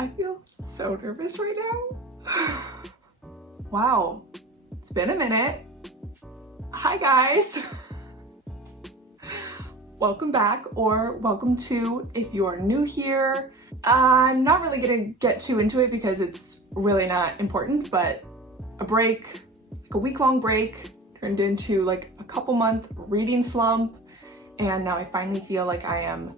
I feel so nervous right now. Wow, it's been a minute. Hi guys. Welcome back, or welcome to if you're new here. I'm not really gonna get too into it because it's really not important, but a break, like a week-long break, turned into like a couple-month reading slump, and now I finally feel like I am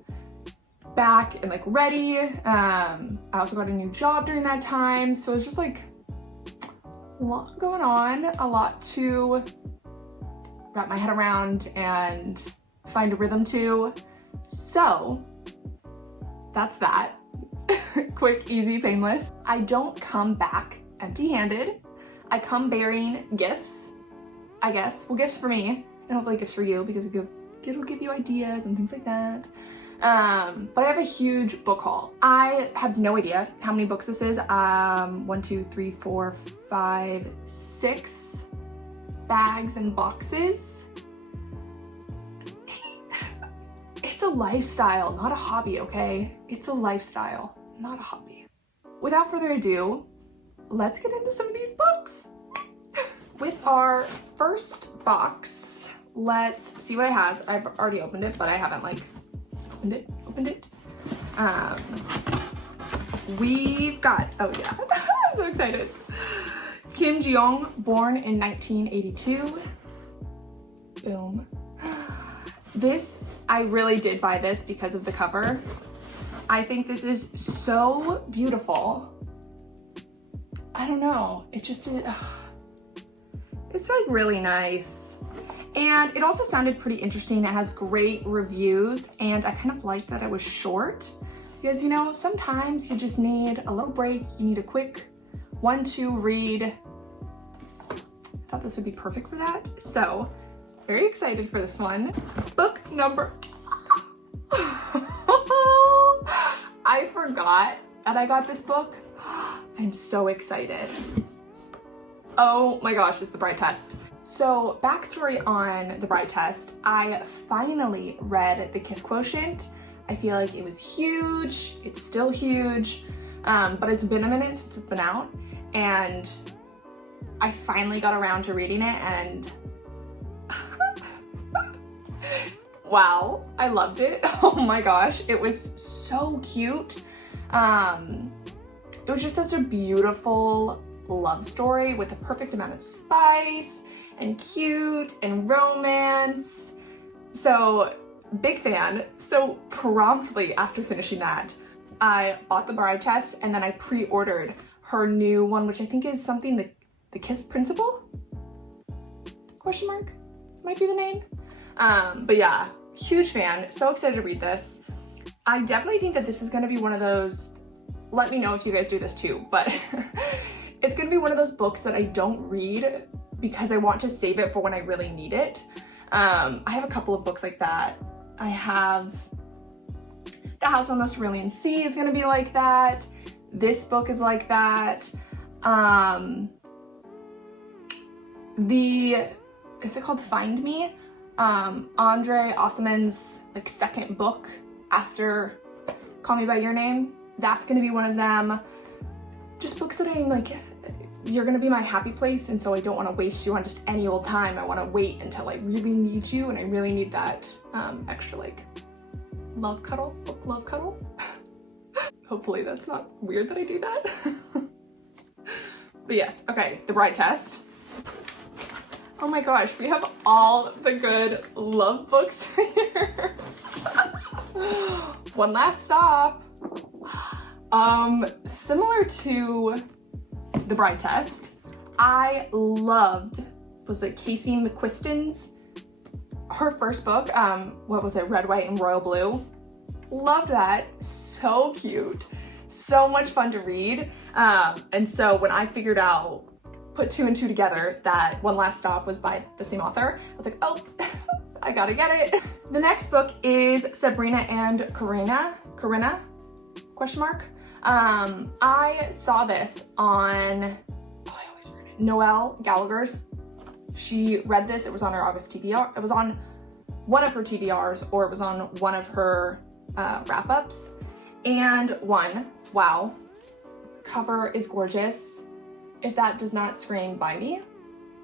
back and like ready. I also got a new job during that time, so it's just like a lot going on, a lot to wrap my head around and find a rhythm to. So that's that. Quick, easy, painless. I don't come back empty-handed. I come bearing gifts, I guess. Well, gifts for me, and hopefully gifts for you, because it'll give you ideas and things like that. But I have a huge book haul. I have no idea how many books this is. 1, 2, 3, 4, 5, 6 bags and boxes. It's a lifestyle, not a hobby, okay? It's a lifestyle, not a hobby. Without further ado, let's get into some of these books. With our first box, let's see what it has. I've already opened it, but I haven't like opened it. We've got, oh yeah, I'm so excited. Kim Ji-young, born in 1982. Boom. This, I really did buy this because of the cover. I think this is so beautiful. I don't know, it just, it's like really nice. And it also sounded pretty interesting. It has great reviews, and I kind of like that it was short, because you know, sometimes you just need a little break. You need a quick 1-2 read. I thought this would be perfect for that. So very excited for this one. Book number, I forgot that I got this book. I'm so excited. Oh my gosh, it's The Bride Test. So backstory on The Bride Test, I finally read The Kiss Quotient. I feel like it was huge, it's still huge, but it's been a minute since it's been out, and I finally got around to reading it, and wow, I loved it. Oh my gosh, it was so cute. It was just such a beautiful love story with the perfect amount of spice and cute and romance. So big fan. So promptly after finishing that, I bought The Bride Test, and then I pre-ordered her new one, which I think is something the Kiss Principle? Question mark? Might be the name. But yeah, huge fan. So excited to read this. I definitely think that this is gonna be one of those, let me know if you guys do this too, but it's gonna be one of those books that I don't read because I want to save it for when I really need it. I have a couple of books like that. I have The House on the Cerulean Sea is gonna be like that. This book is like that. Is it called Find Me? Andre Osman's like second book after Call Me By Your Name. That's gonna be one of them. Just books that I'm like, you're gonna be my happy place, and so I don't want to waste you on just any old time. I want to wait until I really need you, and I really need that extra like love cuddle, book love cuddle. Hopefully that's not weird that I do that. But yes, okay, The Bride Test. Oh my gosh, we have all the good love books here. One Last Stop. Similar to The Bride Test, I loved, was it Casey McQuiston's, her first book, what was it, Red, White, and Royal Blue. Loved that, so cute, so much fun to read. And so when I figured out, put 2 and 2 together, that One Last Stop was by the same author, I was like, oh, I gotta get it. The next book is Sabrina and Corinna, question mark. I saw this on, oh, I always forget it, Noelle Gallagher's. She read this, it was on her August TBR, it was on one of her TBRs, or it was on one of her wrap-ups. And wow, cover is gorgeous. If that does not scream buy me,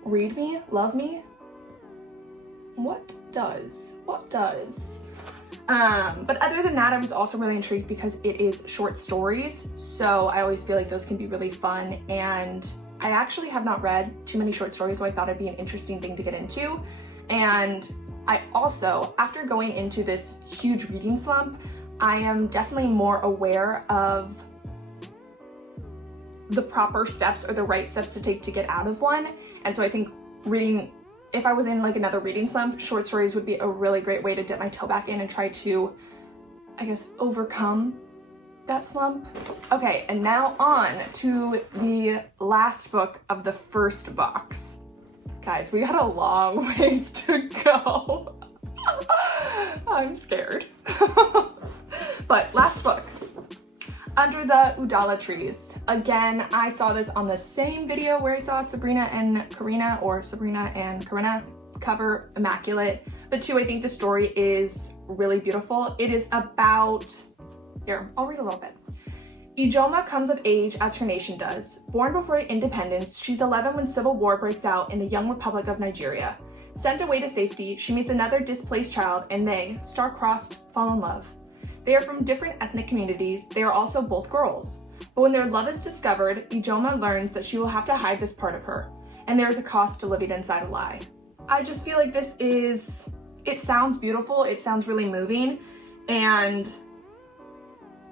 read me, love me, what does? What does? But other than that, I was also really intrigued because it is short stories. So I always feel like those can be really fun. And I actually have not read too many short stories, so I thought it'd be an interesting thing to get into. And I also, after going into this huge reading slump, I am definitely more aware of the proper steps or the right steps to take to get out of one. And so I think reading, if I was in like another reading slump, short stories would be a really great way to dip my toe back in and try to, I guess, overcome that slump. Okay, and now on to the last book of the first box. Guys, we got a long ways to go. I'm scared. But last book, Under the Udala Trees. Again, I saw this on the same video where I saw Sabrina and Karina, or Sabrina and Karina, cover immaculate. But two, I think the story is really beautiful. It is about, here, I'll read a little bit. Ijoma comes of age as her nation does. Born before independence, she's 11 when civil war breaks out in the young Republic of Nigeria. Sent away to safety, she meets another displaced child and they, star-crossed, fall in love. They are from different ethnic communities. They are also both girls. But when their love is discovered, Ijoma learns that she will have to hide this part of her, and there is a cost to living inside a lie. I just feel like this is, it sounds beautiful, it sounds really moving, and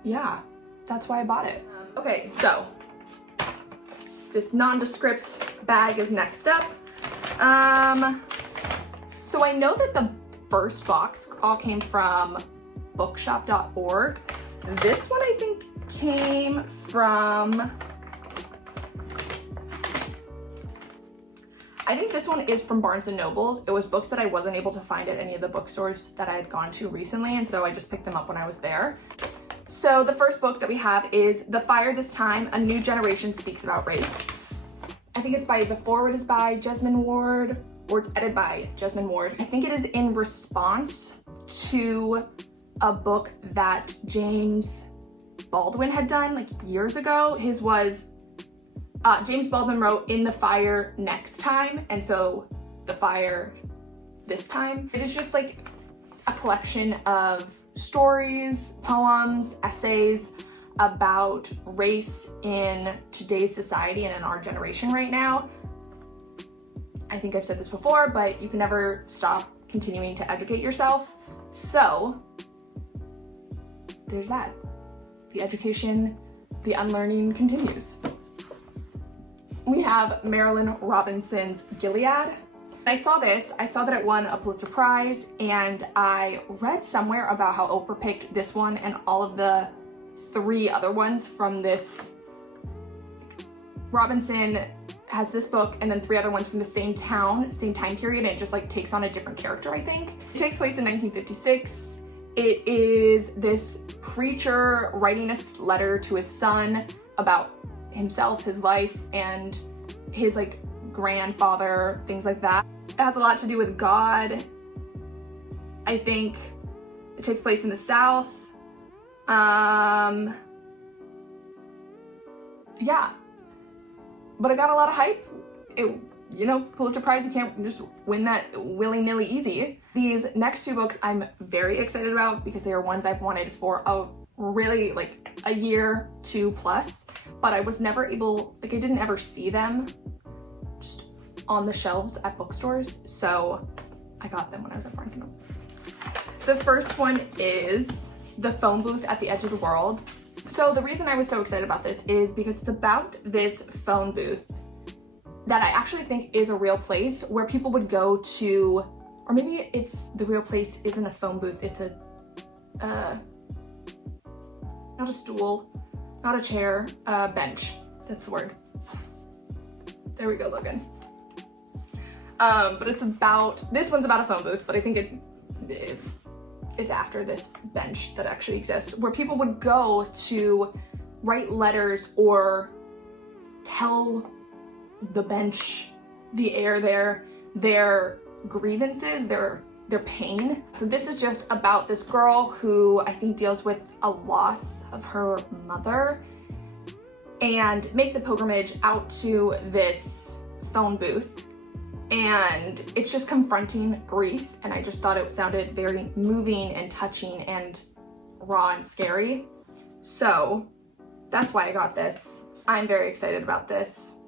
yeah, that's why I bought it. Okay, so this nondescript bag is next up. So I know that the first box all came from bookshop.org. This one I think came from, I think this one is from Barnes & Nobles. It was books that I wasn't able to find at any of the bookstores that I had gone to recently, and so I just picked them up when I was there. So the first book that we have is The Fire This Time, A New Generation Speaks About Race. I think it's by, the foreword is by Jesmyn Ward, or it's edited by Jesmyn Ward. I think it is in response to a book that James Baldwin had done like years ago. His was, James Baldwin wrote In the Fire Next Time, and so The Fire This Time. It is just like a collection of stories, poems, essays about race in today's society and in our generation right now. I think I've said this before, but you can never stop continuing to educate yourself. So there's that. The education, the unlearning continues. We have Marilynne Robinson's Gilead. I saw that it won a Pulitzer Prize, and I read somewhere about how Oprah picked this one and all of the 3 other ones from this. Robinson has this book and then 3 other ones from the same town, same time period, and it just like takes on a different character, I think. It takes place in 1956. It is this preacher writing a letter to his son about himself, his life, and his like grandfather, things like that. It has a lot to do with God. I think it takes place in the South. Yeah, but it got a lot of hype. It, you know, Pulitzer Prize, you can't just win that willy-nilly easy. These next 2 books I'm very excited about because they are ones I've wanted for a really like a year, 2+, but I was never able, like I didn't ever see them just on the shelves at bookstores, so I got them when I was at Barnes & Nobles. The first one is The Phone Booth at the Edge of the World. So the reason I was so excited about this is because it's about this phone booth that I actually think is a real place where people would go to, or maybe it's the real place isn't a phone booth, it's a, not a stool, not a chair, a bench. That's the word. There we go, Logan. But it's about, this one's about a phone booth, but I think it's after this bench that actually exists, where people would go to write letters or tell the bench, the air there, their grievances, their pain. So this is just about this girl who I think deals with a loss of her mother, and makes a pilgrimage out to this phone booth, and it's just confronting grief, and I just thought it sounded very moving and touching and raw and scary. So that's why I got this. I'm very excited about this.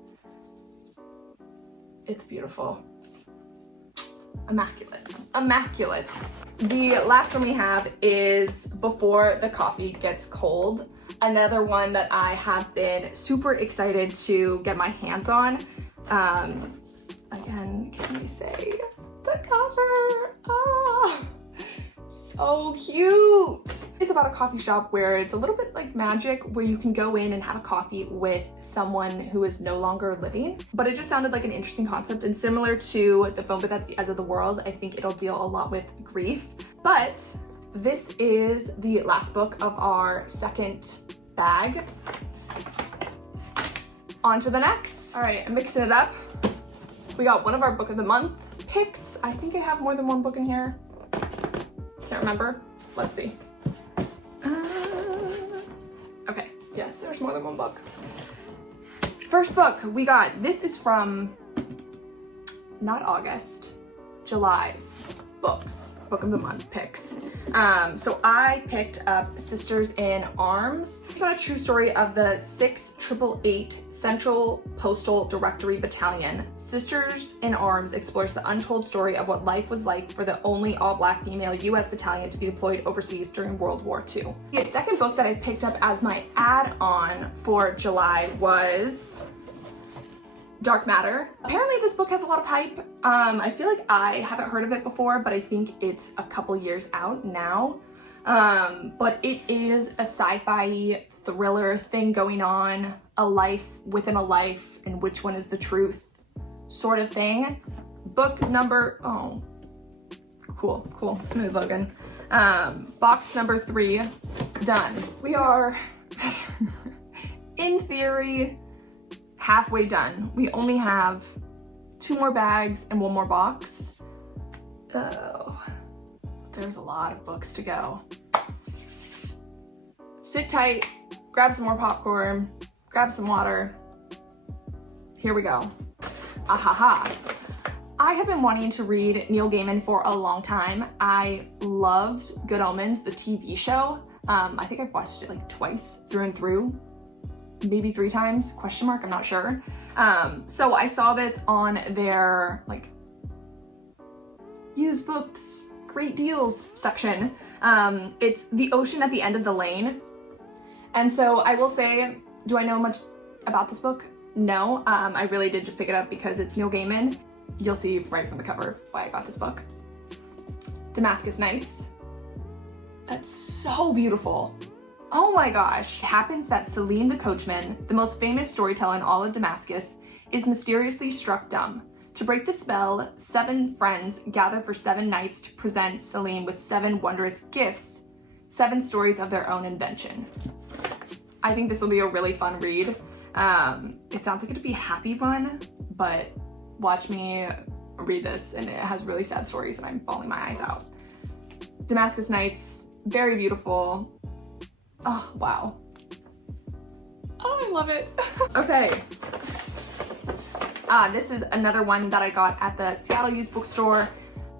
It's beautiful. Immaculate. Immaculate. The last one we have is Before the Coffee Gets Cold. Another one that I have been super excited to get my hands on. Again, can we say the cover? Ah, so cute. It's about a coffee shop where it's a little bit like Magic, where you can go in and have a coffee with someone who is no longer living. But it just sounded like an interesting concept, and similar to The Phone Booth at the End of the World, I think it'll deal a lot with grief. But this is the last book of our second bag. On to the next. All right, I'm mixing it up. We got one of our book of the month picks. I think I have more than one book in here. Can't remember. Let's see. Okay, yes, there's more than one book. First book we got, this is from not August, July's books, book of the month picks. So I picked up Sisters in Arms. It's not a true story of the 6888 Central Postal Directory Battalion. Sisters in Arms explores the untold story of what life was like for the only all-black female U.S. battalion to be deployed overseas during World War II. The second book that I picked up as my add-on for July was Dark Matter. Apparently this book has a lot of hype. I feel like I haven't heard of it before, but I think it's a couple years out now. But it is a sci-fi thriller thing going on, a life within a life, and which one is the truth sort of thing. Book number, oh, cool, smooth Logan. Box number 3, done. We are, in theory, halfway done. We only have 2 more bags and 1 more box. Oh, there's a lot of books to go. Sit tight, grab some more popcorn, grab some water. Here we go. Ahaha. I have been wanting to read Neil Gaiman for a long time. I loved Good Omens, the TV show. I think I've watched it like twice through and through. Maybe 3 times, question mark, I'm not sure. So I saw this on their like used books, great deals section. It's The Ocean at the End of the Lane. And so I will say, do I know much about this book? No, I really did just pick it up because it's Neil Gaiman. You'll see right from the cover why I got this book. Damascus Nights. That's so beautiful. Oh my gosh, it happens that Salim the coachman, the most famous storyteller in all of Damascus, is mysteriously struck dumb. To break the spell, 7 friends gather for 7 nights to present Salim with 7 wondrous gifts, 7 stories of their own invention. I think this will be a really fun read. It sounds like it'd be a happy one, but watch me read this and it has really sad stories and I'm bawling my eyes out. Damascus Nights, very beautiful. Oh, wow. Oh, I love it. Okay. This is another one that I got at the Seattle used bookstore,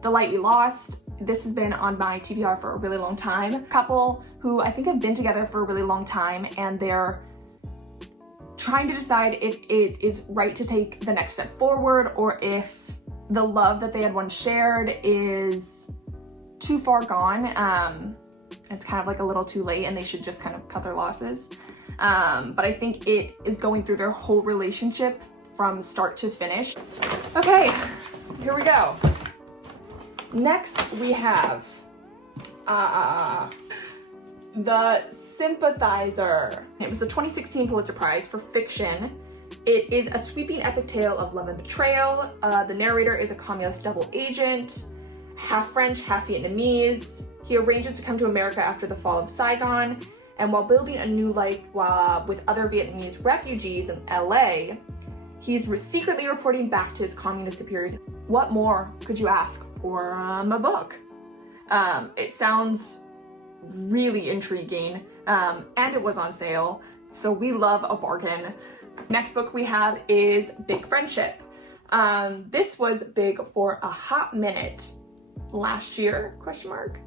The Light We Lost. This has been on my TBR for a really long time. A couple who I think have been together for a really long time and they're trying to decide if it is right to take the next step forward or if the love that they had once shared is too far gone. It's kind of like a little too late and they should just kind of cut their losses. But I think it is going through their whole relationship from start to finish. Okay, here we go. Next we have The Sympathizer. It was the 2016 Pulitzer Prize for fiction. It is a sweeping epic tale of love and betrayal. The narrator is a communist double agent, half French, half Vietnamese. He arranges to come to America after the fall of Saigon, and while building a new life with other Vietnamese refugees in LA, he's secretly reporting back to his communist superiors. What more could you ask for a book? It sounds really intriguing, and it was on sale. So we love a bargain. Next book we have is Big Friendship. This was big for a hot minute last year, question mark.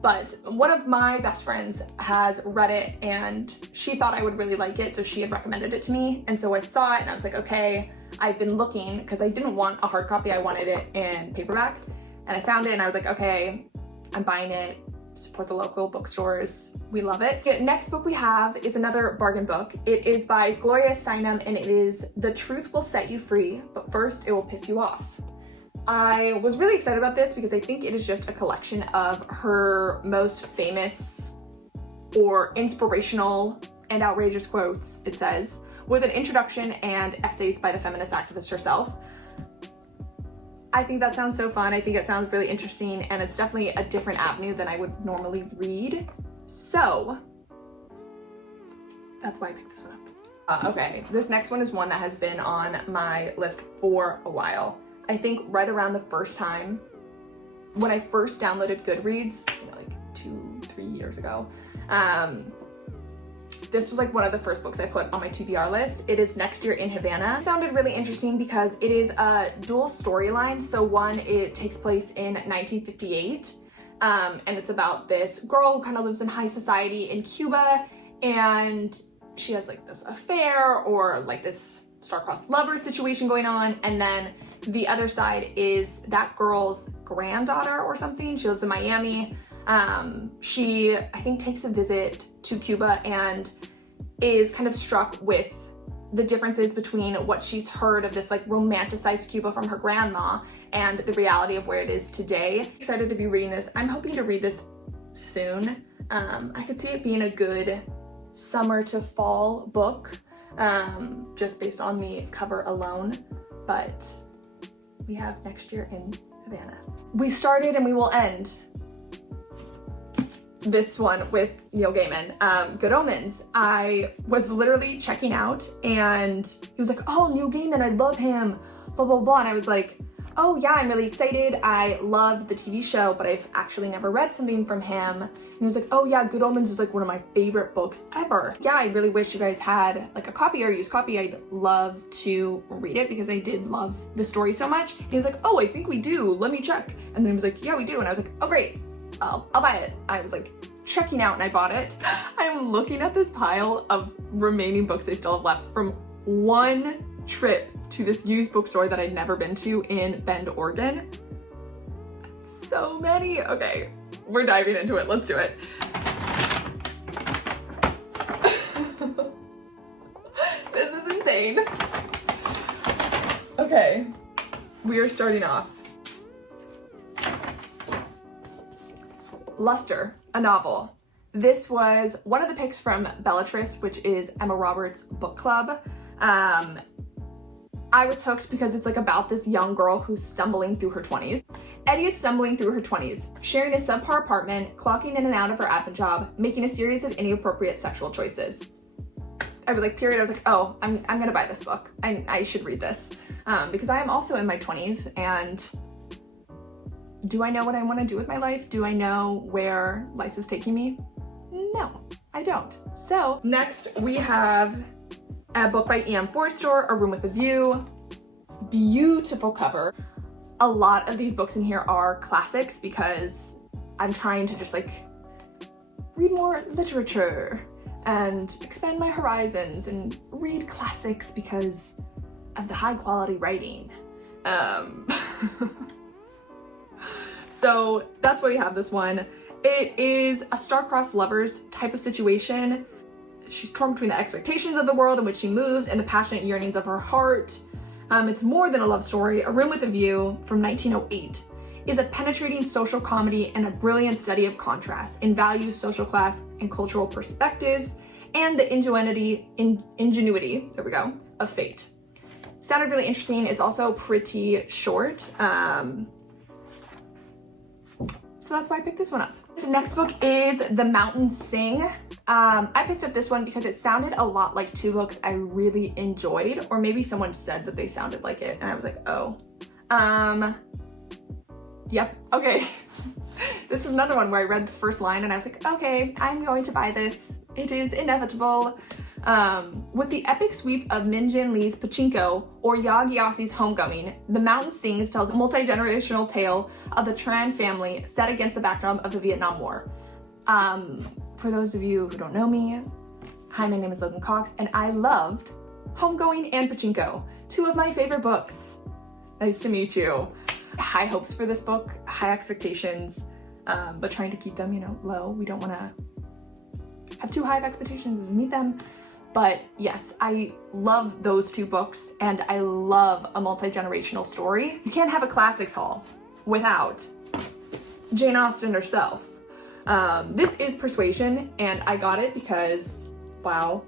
But one of my best friends has read it and she thought I would really like it, so she had recommended it to me. And so I saw it and I was like, okay, I've been looking because I didn't want a hard copy, I wanted it in paperback. And I found it and I was like, okay, I'm buying it. Support the local bookstores. We love it. The next book we have is another bargain book. It is by Gloria Steinem and it is The Truth Will Set You Free, but first it will piss you off. I was really excited about this because I think it is just a collection of her most famous or inspirational and outrageous quotes, it says, with an introduction and essays by the feminist activist herself. I think that sounds so fun. I think it sounds really interesting and it's definitely a different avenue than I would normally read. So that's why I picked this one up. Okay, this next one is one that has been on my list for a while. I think right around the first time when I first downloaded Goodreads, like 2-3 years ago, this was like one of the first books I put on my TBR list. It is Next Year in Havana. It sounded really interesting because it is a dual storyline. So one, it takes place in 1958, and it's about this girl who kind of lives in high society in Cuba, and she has like this affair or like this star-crossed lover situation going on, and then the other side is that girl's granddaughter or something. She lives in Miami. She, I think, takes a visit to Cuba and is kind of struck with the differences between what she's heard of this like romanticized Cuba from her grandma and the reality of where it is today. Excited to be reading this. I'm hoping to read this soon. I could see it being a good summer to fall book, just based on the cover alone, but we have Next Year in Havana. We started and we will end this one with Neil Gaiman, Good Omens. I was literally checking out and he was like, oh, Neil Gaiman, I love him, blah, blah, blah. And I was like, oh yeah, I'm really excited. I loved the TV show, but I've actually never read something from him. And he was like, oh yeah, Good Omens is like one of my favorite books ever. Yeah, I really wish you guys had like a copy or a used copy. I'd love to read it because I did love the story so much. He was like, oh, I think we do. Let me check. And then he was like, yeah, we do. And I was like, oh great, I'll buy it. I was like checking out and I bought it. I'm looking at this pile of remaining books I still have left from one trip to this used bookstore that I'd never been to in Bend, Oregon. So many. Okay, we're diving into it. Let's do it. This is insane. Okay, we are starting off. Luster, a novel. This was one of the picks from Bellatrix, which is Emma Roberts' book club. I was hooked because it's like about this young girl who's stumbling through her 20s. Eddie is stumbling through her 20s, sharing a subpar apartment, clocking in and out of her admin job, making a series of inappropriate sexual choices. I was like, period. I was like, oh, I'm gonna buy this book. I should read this because I am also in my 20s, and do I know what I want to do with my life? Do I know where life is taking me? No, I don't. So next we have a book by E.M. Forster, A Room with a View. Beautiful cover. A lot of these books in here are classics because I'm trying to just like read more literature and expand my horizons and read classics because of the high quality writing. So that's why we have this one. It is a star-crossed lovers type of situation. She's torn between the expectations of the world in which she moves and the passionate yearnings of her heart. It's more than a love story. A Room with a View from 1908 is a penetrating social comedy and a brilliant study of contrast in values, social class, and cultural perspectives, and the ingenuity, there we go, of fate. Sounded really interesting. It's also pretty short. So that's why I picked this one up. This next book is The Mountains Sing. I picked up this one because it sounded a lot like two books I really enjoyed, or maybe someone said that they sounded like it, and I was like, oh. Yep, okay. This is another one where I read the first line and I was like, okay, I'm going to buy this. It is inevitable. With the epic sweep of Min Jin Lee's Pachinko or Ya Gyassi's Homecoming, The Mountain Sings tells a multi-generational tale of the Tran family set against the backdrop of the Vietnam War. For those of you who don't know me, hi, my name is Logan Cox, and I loved Homegoing and Pachinko, two of my favorite books. Nice to meet you. High hopes for this book, high expectations, but trying to keep them, you know, low. We don't want to have too high of expectations and meet them. But yes, I love those two books, and I love a multi-generational story. You can't have a classics haul without Jane Austen herself. This is Persuasion, and I got it because, wow,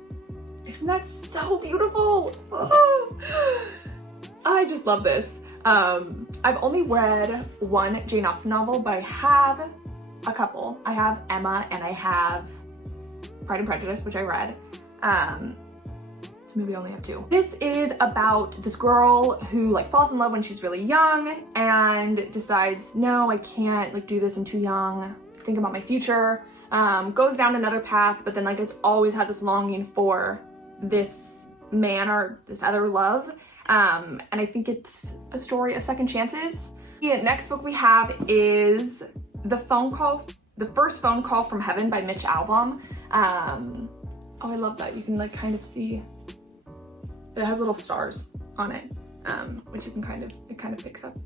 isn't that so beautiful? Oh, I just love this. I've only read one Jane Austen novel, but I have a couple. I have Emma and I have Pride and Prejudice, which I read. So maybe I only have two. This is about this girl who like falls in love when she's really young and decides, no, I can't like do this, I'm too young, think about my future. Goes down another path, but then like it's always had this longing for this man or this other love. And I think it's a story of second chances. The next book we have is The First Phone Call from Heaven by Mitch Albom. Oh, I love that. You can like kind of see, it has little stars on it, which you can kind of picks up.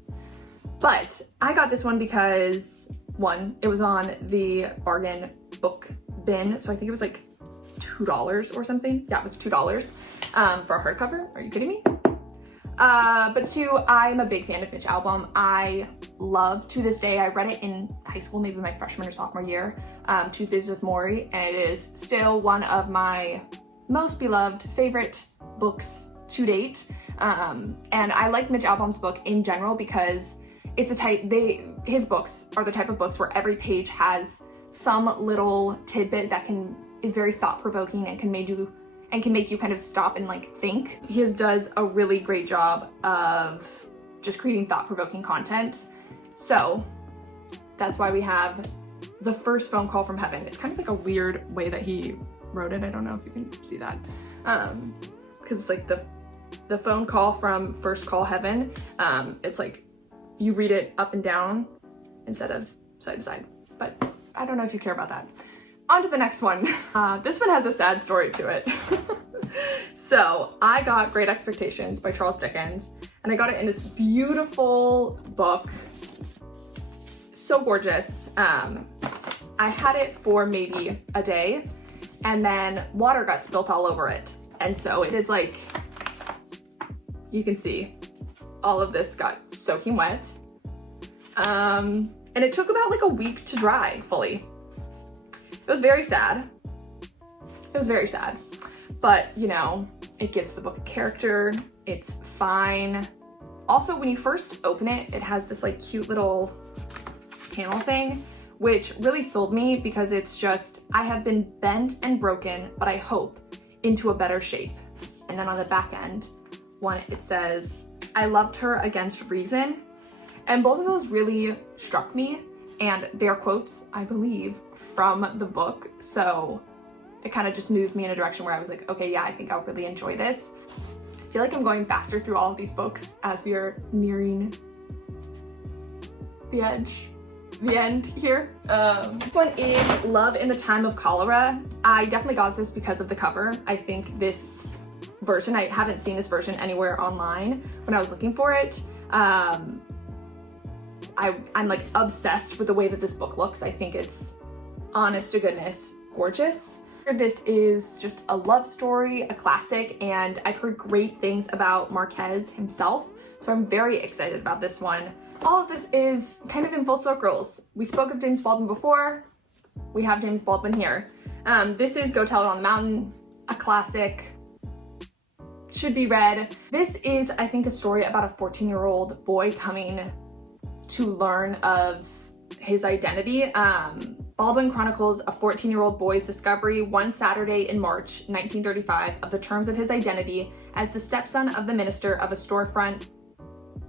But I got this one because one, it was on the bargain book bin. So I think it was like $2 or something. Yeah, it was $2 for a hardcover. Are you kidding me? But two, I'm a big fan of Mitch Albom. I love, to this day, I read it in high school, maybe my freshman or sophomore year, Tuesdays with Morrie, and it is still one of my most beloved favorite books to date. And I like Mitch Albom's book in general because it's his books are the type of books where every page has some little tidbit that is very thought-provoking and can make you kind of stop and like think. He does a really great job of just creating thought-provoking content. So that's why we have The First Phone Call from Heaven. It's kind of like a weird way that he wrote it. I don't know if you can see that. Because it's like the phone call from First Call Heaven. It's like you read it up and down instead of side to side. But I don't know if you care about that. On to the next one. This one has a sad story to it. So I got Great Expectations by Charles Dickens, and I got it in this beautiful book. So gorgeous. I had it for maybe a day, and then water got spilt all over it. And so it is like, you can see all of this got soaking wet. And it took about like a week to dry fully. It was very sad. It was very sad. But, you know, it gives the book a character. It's fine. Also, when you first open it, it has this like cute little panel thing, which really sold me because it's just, I have been bent and broken, but I hope into a better shape. And then on the back end, it says, I loved her against reason. And both of those really struck me. And they are quotes, I believe, from the book. So it kind of just moved me in a direction where I was like, okay, yeah, I think I'll really enjoy this. I feel like I'm going faster through all of these books as we are nearing the end here. This one is Love in the Time of Cholera. I definitely got this because of the cover. I think this version, I haven't seen this version anywhere online when I was looking for it. I'm like obsessed with the way that this book looks. I think it's, honest to goodness, gorgeous. This is just a love story, a classic, and I've heard great things about Marquez himself, so I'm very excited about this one. All of this is kind of in full circles. We spoke of James Baldwin before, we have James Baldwin here. This is Go Tell It on the Mountain, a classic, should be read. This is, I think, a story about a 14-year-old boy coming to learn of his identity. Baldwin chronicles a 14-year-old boy's discovery one Saturday in March 1935 of the terms of his identity as the stepson of the minister of a storefront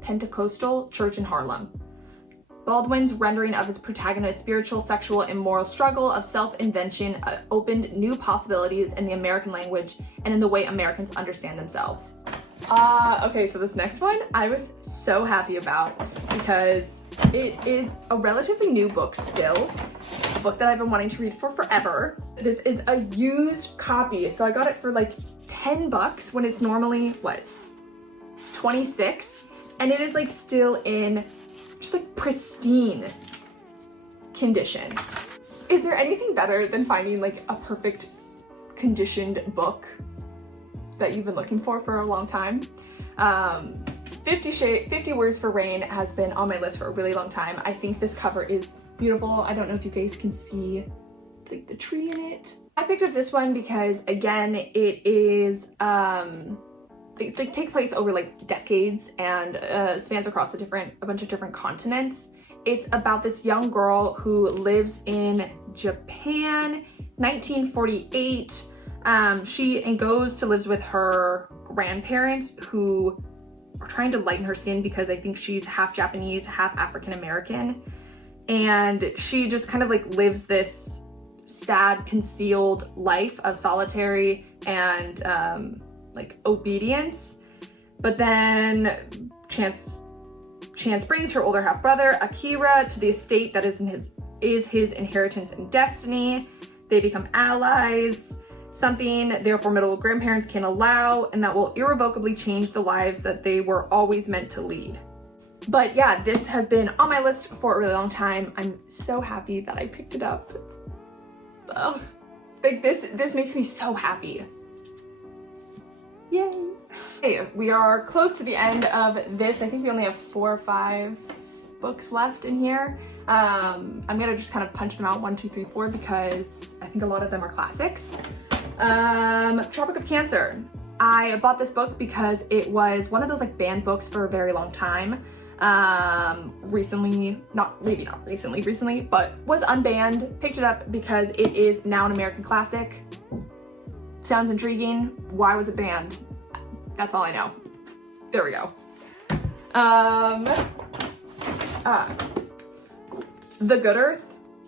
Pentecostal church in Harlem. Baldwin's rendering of his protagonist's spiritual, sexual, and moral struggle of self-invention opened new possibilities in the American language and in the way Americans understand themselves. Okay, so this next one I was so happy about because it is a relatively new book still, a book that I've been wanting to read for forever. This is a used copy, so I got it for like $10 when it's normally, what, 26? And it is like still in just like pristine condition. Is there anything better than finding like a perfect conditioned book that you've been looking for a long time? 50 Words for Rain has been on my list for a really long time. I think this cover is beautiful. I don't know if you guys can see like the tree in it. I picked up this one because again, it is, they take place over like decades and spans across a bunch of different continents. It's about this young girl who lives in Japan, 1948. She goes to live with her grandparents who are trying to lighten her skin because I think she's half Japanese, half African American. And she just kind of like lives this sad, concealed life of solitary and like obedience. But then chance brings her older half brother Akira to the estate that is his inheritance and destiny. They become allies, something their formidable grandparents can't allow, and that will irrevocably change the lives that they were always meant to lead. But yeah, this has been on my list for a really long time. I'm so happy that I picked it up. Ugh. Like this makes me so happy. Yay. Hey, we are close to the end of this. I think we only have 4 or 5 books left in here. I'm gonna just kind of punch them out 1, 2, 3, 4 because I think a lot of them are classics. Tropic of Cancer. I bought this book because it was one of those like banned books for a very long time. Recently, but was unbanned. Picked it up because it is now an American classic. Sounds intriguing. Why was it banned? That's all I know. There we go. The Good Earth.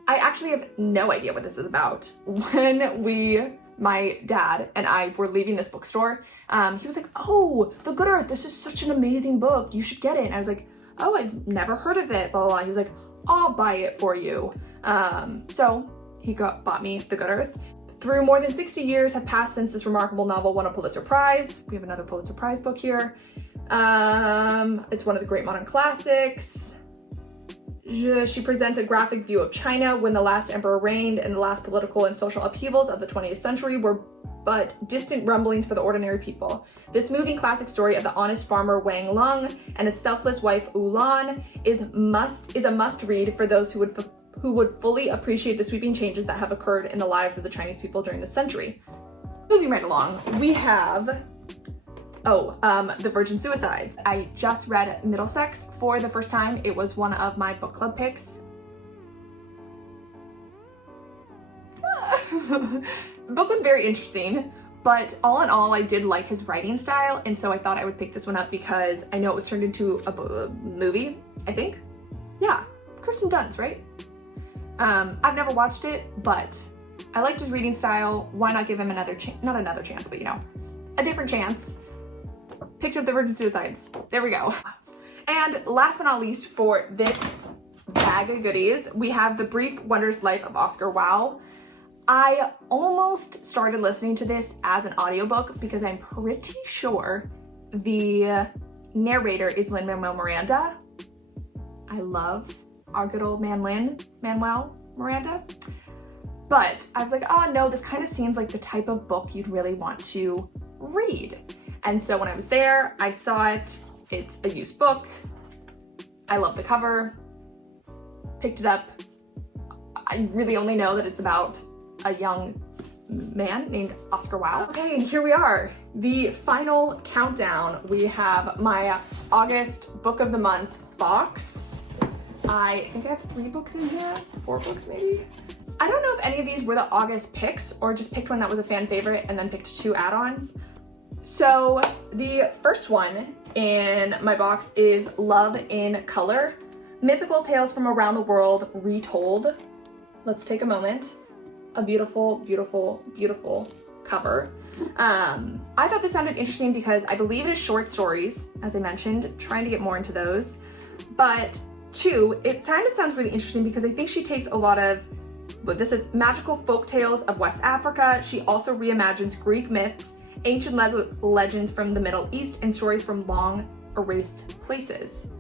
I actually have no idea what this is about. When my dad and I were leaving this bookstore, he was like, "Oh, The Good Earth, this is such an amazing book. You should get it." And I was like, "Oh, I've never heard of it, blah, blah, blah." He was like, "I'll buy it for you." So he bought me The Good Earth. Through more than 60 years have passed since this remarkable novel won a Pulitzer Prize. We have another Pulitzer Prize book here. It's one of the great modern classics. She presents a graphic view of China when the last emperor reigned and the last political and social upheavals of the 20th century were but distant rumblings for the ordinary people. This moving classic story of the honest farmer Wang Lung and his selfless wife Wu Lan is a must read for those who would fully appreciate the sweeping changes that have occurred in the lives of the Chinese people during this century. Moving right along, we have The Virgin Suicides. I just read Middlesex for the first time. It was one of my book club picks. The book was very interesting, but all in all, I did like his writing style, and so I thought I would pick this one up because I know it was turned into a movie, I think. Yeah, Kirsten Dunst, right? I've never watched it, but I liked his reading style. Why not give him not another chance, but you know, a different chance. Picked up The Virgin Suicides. There we go. And last but not least for this bag of goodies, we have The Brief Wondrous Life of Oscar Wilde. I almost started listening to this as an audiobook because I'm pretty sure the narrator is Lin-Manuel Miranda. I love our good old man Lin-Manuel Miranda. But I was like, oh no, this kind of seems like the type of book you'd really want to read. And so when I was there, I saw it. It's a used book. I love the cover. Picked it up. I really only know that it's about a young man named Oscar Wilde. Okay, and here we are. The final countdown. We have my August book of the month box. I think I have 3 books in here, 4 books maybe. I don't know if any of these were the August picks or just picked one that was a fan favorite and then picked 2 add-ons. So the first one in my box is Love in Color Mythical Tales from Around the World Retold. Let's take a moment. A beautiful, beautiful, beautiful cover. I thought this sounded interesting because I believe it is short stories, as I mentioned, trying to get more into those. But two, it kind of sounds really interesting because I think she takes a lot of, but this is magical folk tales of West Africa. She also reimagines Greek myths, ancient legends from the Middle East, and stories from long erased places.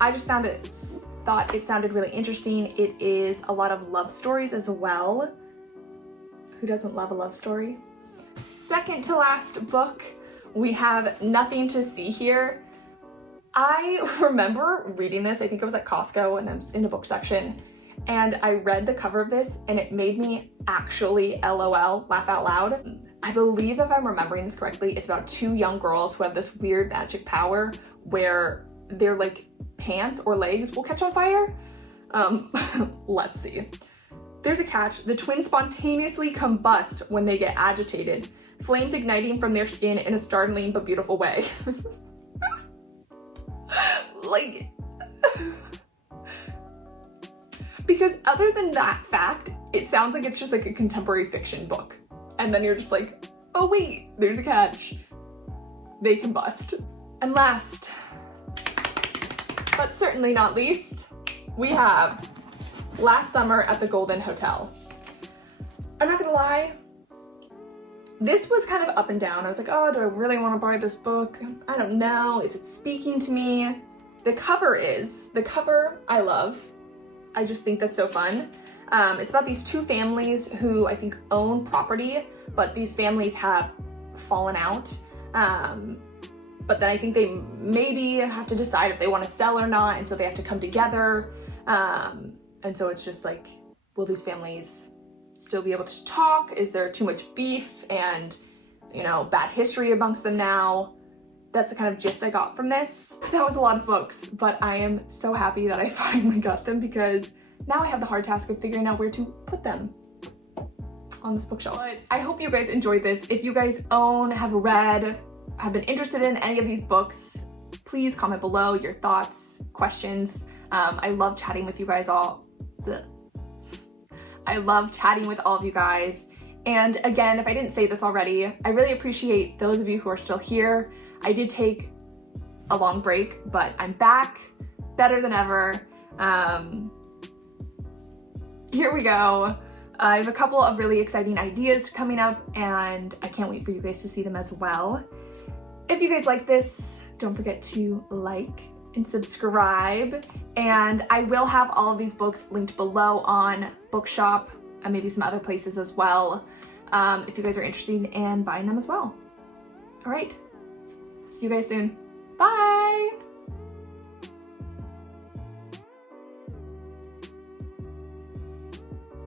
I just thought it sounded really interesting. It is a lot of love stories as well. Who doesn't love a love story? Second to last book, we have Nothing to See Here. I remember reading this, I think it was at Costco and I was in the book section, and I read the cover of this and it made me actually LOL, laugh out loud. I believe if I'm remembering this correctly, it's about two young girls who have this weird magic power where their like pants or legs will catch on fire. Let's see. There's a catch. The twins spontaneously combust when they get agitated, flames igniting from their skin in a startling but beautiful way. Like, because other than that fact, it sounds like it's just like a contemporary fiction book. And then you're just like, oh wait, there's a catch. They combust. And last, but certainly not least, we have Last Summer at the Golden Hotel. I'm not gonna lie, this was kind of up and down. I was like, oh, do I really want to buy this book? I don't know. Is it speaking to me? The cover I love. I just think that's so fun. It's about these two families who I think own property, but these families have fallen out. But then I think they maybe have to decide if they want to sell or not, and so they have to come together. And so it's just like, will these families still be able to talk? Is there too much beef and, you know, bad history amongst them now? That's the kind of gist I got from this. That was a lot of books, but I am so happy that I finally got them because now I have the hard task of figuring out where to put them on this bookshelf. But I hope you guys enjoyed this. If you guys own, have read, have been interested in any of these books, please comment below your thoughts, questions. I love chatting with you guys all. I love chatting with all of you guys. And again, if I didn't say this already, I really appreciate those of you who are still here. I did take a long break, but I'm back, better than ever. Here we go. I have a couple of really exciting ideas coming up, and I can't wait for you guys to see them as well. If you guys like this, don't forget to like and subscribe. And I will have all of these books linked below on Bookshop and maybe some other places as well, if you guys are interested in buying them as well. All right, see you guys soon. Bye.